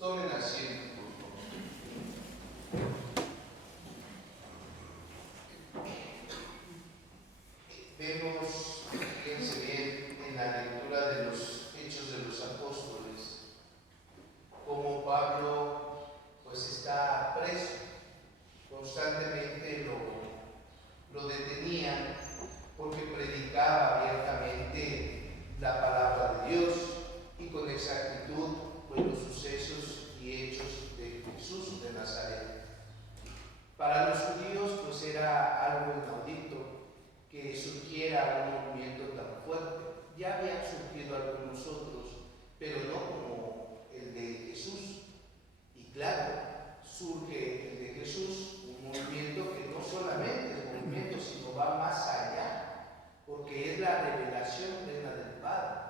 Tomen asiento, por favor. Vemos, fíjense bien, en la lectura de los Hechos de los Apóstoles, cómo Pablo pues está preso. Constantemente lo detenían porque predicaba abiertamente la palabra de Dios y con exactitud pues, los sucesos y hechos de Jesús de Nazaret. Para los judíos pues era algo inaudito que surgiera un movimiento tan fuerte. Ya habían surgido algunos otros, pero no como el de Jesús. Y claro, surge el de Jesús, un movimiento que no solamente es movimiento, sino va más allá, porque es la revelación plena del Padre.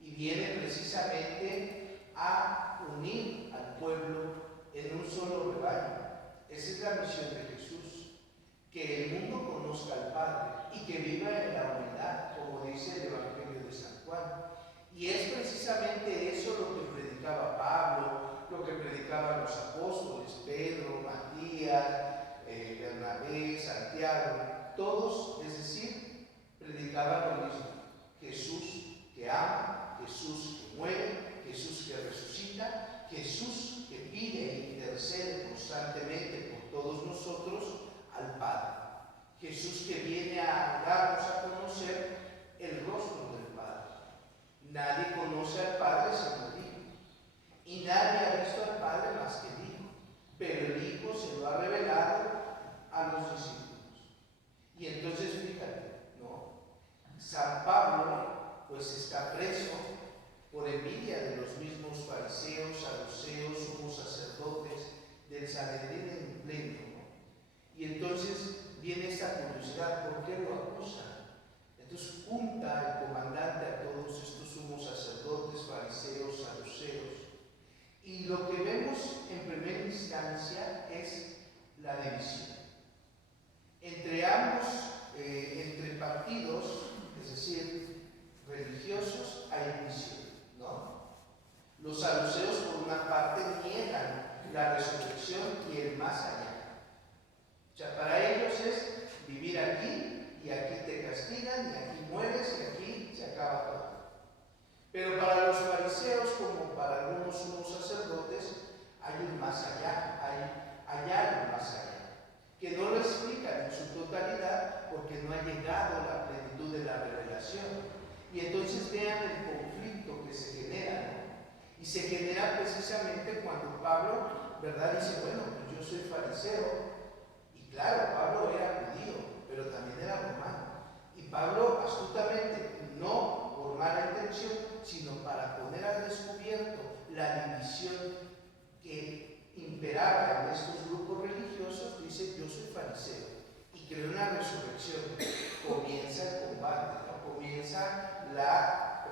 Y viene precisamente a unir al pueblo en un solo rebaño. Esa es la misión de Jesús, que el mundo conozca al Padre y que viva en la unidad, como dice el Evangelio de San Juan. Y es precisamente eso lo que predicaba Pablo, lo que predicaban los apóstoles, Pedro, Matías, Bernabé, Santiago, todos, es decir, predicaban lo mismo: Jesús que ama, Jesús que muere, Jesús que resucita, Jesús que pide e intercede constantemente por todos nosotros al Padre. Jesús que viene a darnos a conocer el rostro del Padre. Nadie conoce al Padre sino el Hijo. Y nadie ha visto al Padre más que el Hijo. Pero el Hijo se lo ha revelado a los discípulos. Y entonces fíjate, ¿no? San Pablo pues está preso por envidia de los mismos fariseos, saduceos, sumos sacerdotes, del Sanedrín en pleno, ¿no? Y entonces viene esta curiosidad: ¿por qué lo acusan? Entonces junta el comandante a todos estos sumos sacerdotes, fariseos, saduceos, y lo que vemos en primera instancia es la división. Entre ambos, entre partidos, es decir, religiosos, hay división, ¿no? Los saduceos, por una parte, niegan la resurrección y el más allá. O sea, para ellos es vivir aquí y aquí te castigan y aquí mueres y aquí se acaba todo. Pero para los fariseos, como para algunos sumos sacerdotes, hay un más allá, hay algo más allá, que no lo explican en su totalidad porque no ha llegado la plenitud de la revelación. Y entonces vean el conflicto que se genera, ¿no? Y se genera precisamente cuando Pablo, ¿verdad?, dice: bueno, pues yo soy fariseo. Y claro, Pablo era judío, pero también era romano. Y Pablo, astutamente, no por mala intención, sino para poner al descubierto la división que imperaba en estos grupos religiosos, dice: yo soy fariseo y creo en la resurrección. Comienza el combate, ¿no? Comienza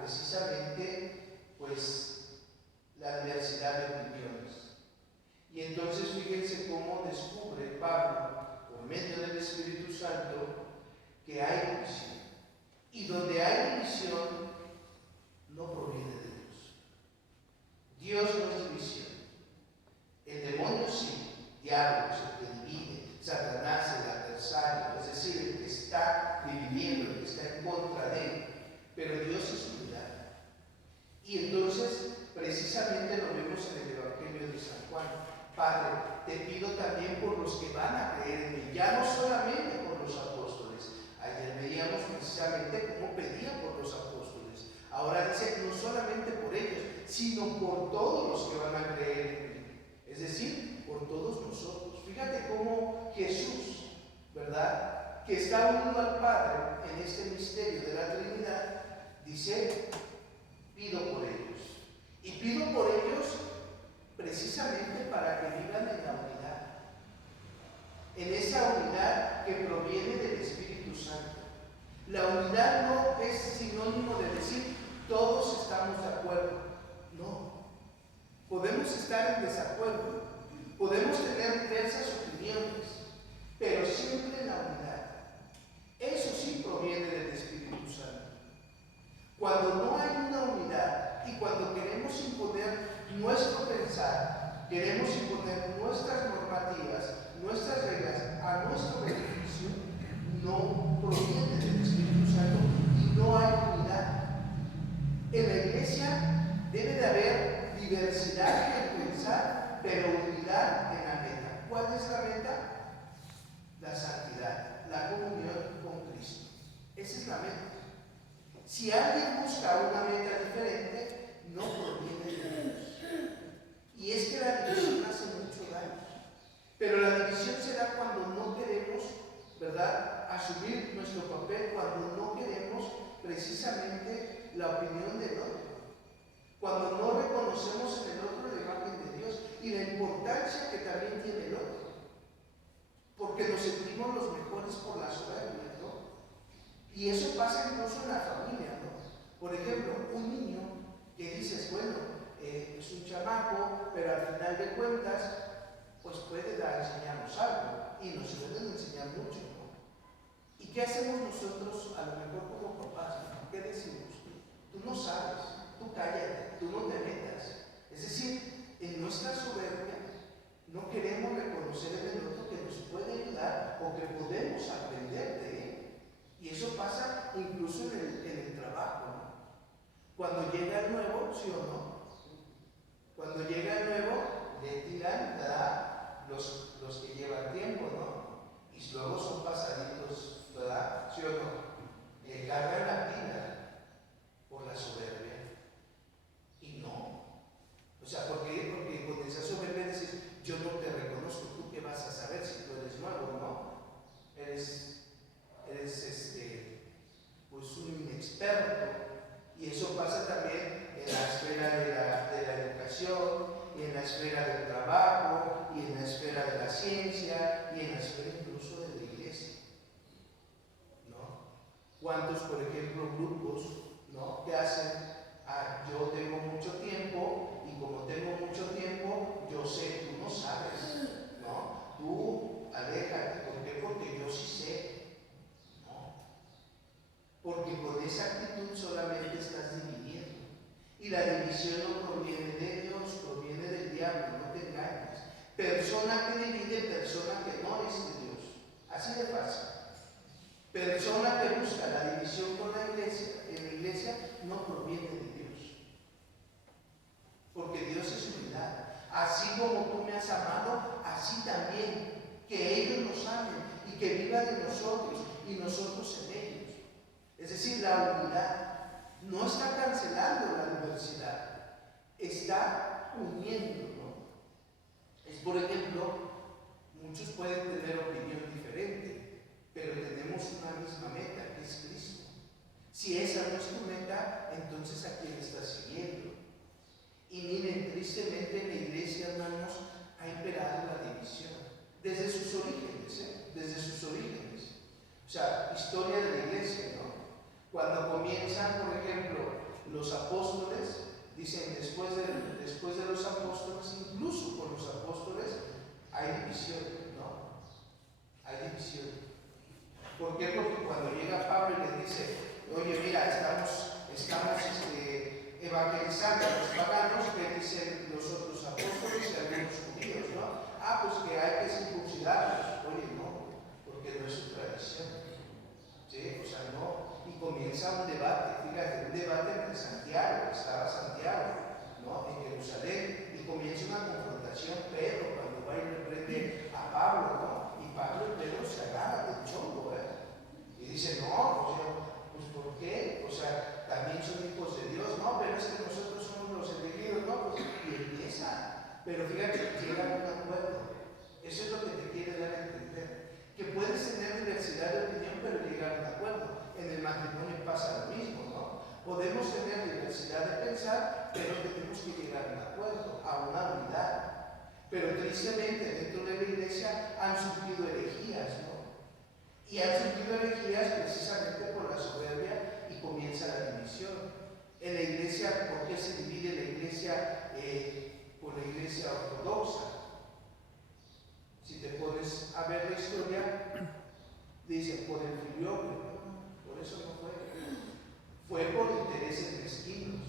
precisamente pues la diversidad de opiniones. Y entonces fíjense cómo descubre Pablo, por medio del Espíritu Santo, que hay división. Y donde hay división, no proviene de Dios. Dios no es división. El demonio sí, diablo, el que divide, Satanás, el adversario, es decir, el que está dividiendo, el que está en contra de él. Pero Dios es unidad. Y entonces, precisamente lo vemos en el Evangelio de San Juan: Padre, te pido también por los que van a creer en mí, ya no solamente por los apóstoles. Ayer veíamos precisamente cómo pedía por los apóstoles. Ahora dice: no solamente por ellos, sino por todos los que van a creer en mí. Es decir, por todos nosotros. Fíjate cómo Jesús, ¿verdad?, que está unido al Padre en este misterio de la Trinidad, dice: pido por ellos. Y pido por ellos precisamente para que vivan en la unidad. En esa unidad que proviene del Espíritu Santo. La unidad no es sinónimo de decir todos estamos de acuerdo. No. Podemos estar en desacuerdo. Podemos tener diversas opiniones, pero siempre en la unidad. Eso sí proviene del Espíritu Santo. Cuando no hay una unidad y cuando queremos imponer nuestro pensar, pensar, queremos imponer nuestras normativas, nuestras reglas a nuestro beneficio, no proviene del Espíritu Santo y no hay unidad. En la iglesia debe de haber diversidad en el pensar, pero unidad en la meta. ¿Cuál es la meta? La santidad, la comunión con Cristo. Esa es la meta. Si alguien busca una meta diferente, no proviene de Dios. Y es que la división hace mucho daño. Pero la división se da cuando no queremos, ¿verdad?, asumir nuestro papel, cuando no queremos precisamente la opinión del otro. Cuando no reconocemos en el otro la imagen de Dios y la importancia que también tiene el otro. Porque nos sentimos los mejores por la soberbia, ¿no? Y eso pasa incluso en la familia, ¿no? Por ejemplo, un niño que dices, bueno, es un chamaco, pero al final de cuentas, pues puede enseñarnos algo, y nos pueden enseñar mucho, ¿no? ¿Y qué hacemos nosotros, a lo mejor como papás, ¿no? ¿Qué decimos? Tú no sabes, tú cállate, tú no te metas. Es decir, en nuestra soberbia no queremos reconocer en el otro que nos puede ayudar o que podemos aprender de él. Y eso pasa incluso en el trabajo, ¿no? Cuando llega el nuevo, ¿sí o no? Cuando llega el nuevo, le tiran, ¿verdad?, los que llevan tiempo, ¿no? Y luego son pasaditos, ¿verdad? ¿Sí o no? Le cargan la pila por la soberbia. Y no. O sea, ¿por qué? Porque con esa soberbia dices, yo no te reconozco, ¿tú qué vas a saber si tú eres nuevo, no? Eres pues un inexperto. Y eso pasa también en la esfera de la educación, y en la esfera del trabajo, y en la esfera de la ciencia, y en la esfera incluso de la iglesia, ¿no? ¿Cuántos, por ejemplo, grupos, ¿no?, que hacen, yo tengo mucho tiempo, y como tengo mucho tiempo, yo sé, tú no sabes, ¿no? Tú aléjate, ¿por qué? Porque yo sí sé, ¿no? Porque con esa actitud solamente estás dividiendo. Y la división no proviene de Dios, proviene del diablo, no te engañes. Persona que divide, persona que no es de Dios. Así de fácil. Persona que busca la división con la iglesia, en la iglesia, no proviene de Dios. Porque Dios es unidad. Así como tú me has amado, así también que ellos nos amen y que vivan en nosotros y nosotros en ellos. Es decir, la unidad no está cancelando la diversidad, está uniendo, ¿no? Es, por ejemplo, muchos pueden tener opinión diferente, pero tenemos una misma meta, que es Cristo. Si esa no es tu meta, entonces ¿a quién estás siguiendo? Y miren, tristemente en la iglesia, hermanos, ha imperado la división, desde sus orígenes, desde sus orígenes. O sea, historia de la iglesia, ¿no? Cuando comienzan, por ejemplo, los apóstoles, dicen después de los apóstoles, incluso con los apóstoles, hay división, ¿no? Hay división. ¿Por qué? Porque cuando llega Pablo y les dice, oye, mira, estamos evangelizando a los paganos, que dicen los otros apóstoles y algunos judíos, ¿no? Pues que hay que circuncidarlos. Oye, no, porque no es su tradición. ¿Sí? O sea, no. Y comienza un debate, fíjate, un debate entre Santiago, estaba Santiago, ¿no?, en Jerusalén, y comienza una confrontación. Pedro, cuando va y reprende a Pablo, ¿no? Y Pablo y Pedro se agarran del chongo, y dice, no, pues ¿por qué? O sea, también son hijos de Dios, no, pero es que nosotros somos los elegidos, ¿no? Pues, y empieza. Pero fíjate, llegan a un acuerdo. Eso es lo que te quiere dar a entender. Que puedes tener diversidad de opinión, pero llegar a un acuerdo. En el matrimonio pasa lo mismo, ¿no? Podemos tener diversidad de pensar, pero tenemos que llegar a un acuerdo, a una unidad. Pero tristemente dentro de la iglesia han surgido herejías, ¿no? Y han surgido herejías precisamente por la soberbia y comienza la división. En la iglesia, ¿por qué se divide la iglesia por la iglesia ortodoxa? Si te pones a ver la historia, dicen por el filioque, por eso no fue. Fue por intereses mezquinos,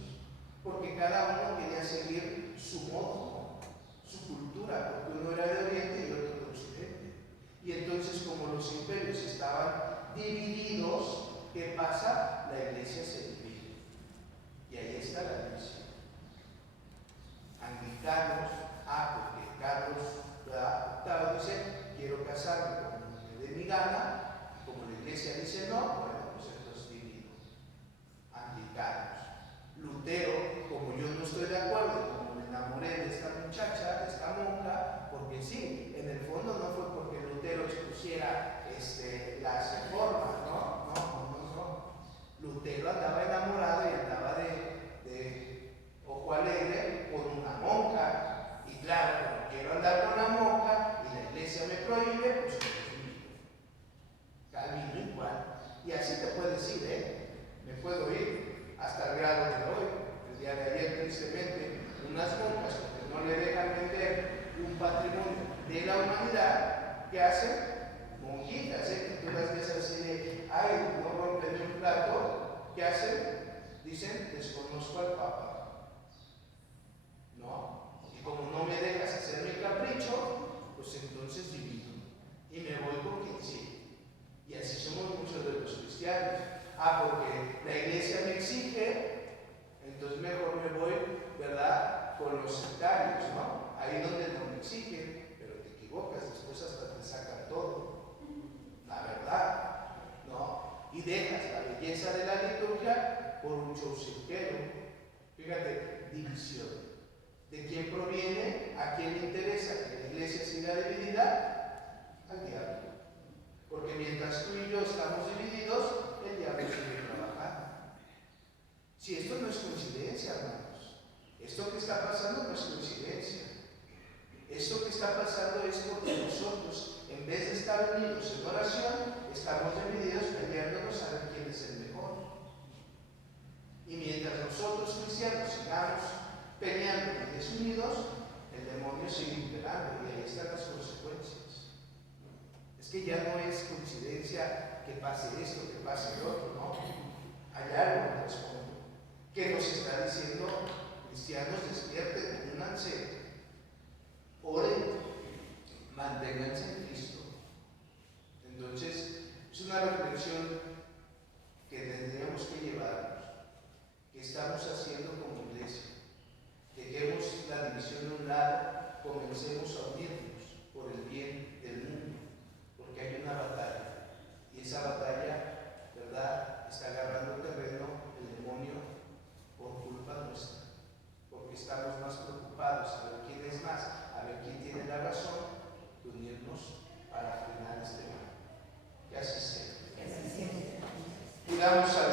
porque cada uno quería seguir su modo, ¿no? divididos, ¿qué pasa? La iglesia se divide. Y ahí está la división. Anglicanos, porque Carlos VIII dice, quiero casarme como me dé mi gana, y como la iglesia dice no, bueno, pues entonces divido. Anglicanos. Lutero, como yo no estoy de acuerdo, como me enamoré de esta muchacha, de esta monja, porque sí, en el fondo no fue porque Lutero expusiera las reformas, no. Lutero andaba enamorado y andaba de ojo alegre por una monja, y claro, como quiero andar con una monja y la iglesia me prohíbe, pues Calvino igual. Y así te puedes ir, me puedo ir hasta el grado de hoy. El día de ayer, tristemente, unas monjas que no le dejan vender un patrimonio de la humanidad, ¿qué hacen? Monjitas, que tú las ves así de, ay, no rompen un plato, ¿qué hacen? Dicen, desconozco al Papa. ¿No? Y como no me dejas hacer mi capricho, pues entonces divido. Y me voy con quien sí. Y así somos muchos de los cristianos. Porque la iglesia me exige, entonces mejor me voy, ¿verdad?, con los sectarios, ¿no? Ahí donde no me exigen, pero te equivocas, después hasta te sacan todo. La verdad, ¿no? Y dejas la belleza de la liturgia por un show cirquero. Fíjate, división. ¿De quién proviene? ¿A quién le interesa que la iglesia siga dividida? Al diablo. Porque mientras tú y yo estamos divididos, el diablo sigue trabajando. Si esto no es coincidencia, hermanos. Esto que está pasando no es coincidencia. Esto que está pasando es porque nosotros, en vez de estar unidos en oración, estamos divididos peleándonos a ver quién es el mejor. Y mientras nosotros cristianos sigamos peleando y desunidos, el demonio sigue imperando y ahí están las consecuencias. Es que ya no es coincidencia que pase esto, que pase lo otro, no. Hay algo en el fondo que nos está diciendo: cristianos, despierten, únanse, oren, manténganse en Cristo. Entonces, es una reflexión que tendríamos que llevarnos. ¿Qué estamos haciendo como iglesia? Dejemos la división de un lado, comencemos a unirnos por el bien del mundo, porque hay una batalla, y esa batalla, ¿verdad?, está agarrando terreno el demonio por culpa nuestra, porque estamos más preocupados a ver quién es más, a ver quién tiene la razón, que unirnos para frenar este mal. Que así sea. Pidamos al